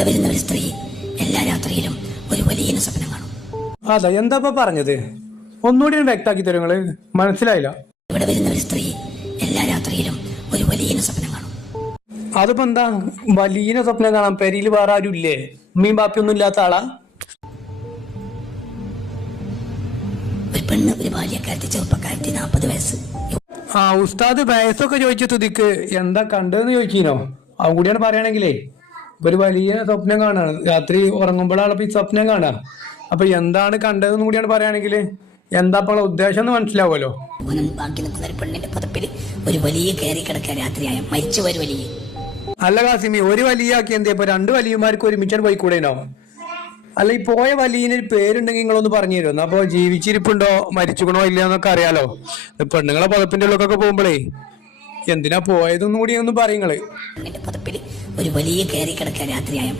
ഇവിടെ വരുന്ന ഒരു സ്ത്രീ എല്ലാ രാത്രിയിലും ഒരു വലിയ സ്വപ്നം കാണും. അതാ എന്താ പറഞ്ഞത്? ഒന്നുകൂടി ഒന്ന് വ്യക്താക്കി തരും മനസ്സിലായില്ല. ഇവിടെ വരുന്ന ഒരു സ്ത്രീ എല്ലാ രാത്രിയിലും ഒരു വലിയ സ്വപ്നം കാണും. അതിപ്പോ എന്താ? വലിയ സ്വപ്നം കാണാൻ പെരിയിൽ വേറെ ആരും ഇല്ലേ ഉമ്മയും ബാപ്പിയൊന്നും ഇല്ലാത്ത ആളാ? ഒരു പെണ്ണ് ഒരു ബാല്യക്കാരത്തി ചെറുപ്പക്കാരത്തി നാപ്പത് വയസ്സ്. ആ ഉസ്താദ് വയസ്സൊക്കെ ചോദിച്ചു തുതിക്ക് എന്താ കണ്ടതെന്ന് ചോദിക്കീനോ അവൻ കൂടിയാണ് പറയണെങ്കിലേ ഒരു വലിയ സ്വപ്നം കാണാണ്. രാത്രി ഉറങ്ങുമ്പോഴാണ് ഇപ്പൊ ഈ സ്വപ്നം കാണുക അപ്പൊ എന്താണ് കണ്ടതെന്ന് കൂടിയാണ് പറയുകയാണെങ്കിൽ എന്താ ഇപ്പോൾ ഉദ്ദേശം എന്ന് മനസ്സിലാവുമല്ലോ. ബാക്കി നിൽക്കുന്ന ഒരു പെണ്ണിന്റെ പതപ്പിൽ ഒരു വലിയ കയറി കിടക്കുക രാത്രിയായ. മരിച്ചു ഒരു വലിയ. അല്ല കാസിമി ഒരു വലിയ ആക്കി എന്താ ഇപ്പൊ രണ്ട് വലിയമാർക്ക് ഒരുമിച്ചാണ് പോയിക്കൂടേനോ? അല്ല ഈ പോയ വലിയന് പേരുണ്ടെങ്കിൽ നിങ്ങളൊന്ന് പറഞ്ഞു തരുമോ? അപ്പൊ ജീവിച്ചിരിപ്പുണ്ടോ? മരിച്ചുകണോ ഇല്ല എന്നൊക്കെ അറിയാലോ. പെണ്ണുങ്ങളെ പതപ്പിന്റെ ഉള്ളിലൊക്കെ പോകുമ്പോഴേ എന്തിനാ പോയതെന്നും കൂടി ഒന്ന് പറയുങ്ങൾ പതപ്പിൽ ഒരു വലിയ കയറി കിടക്കാൻ രാത്രിയായ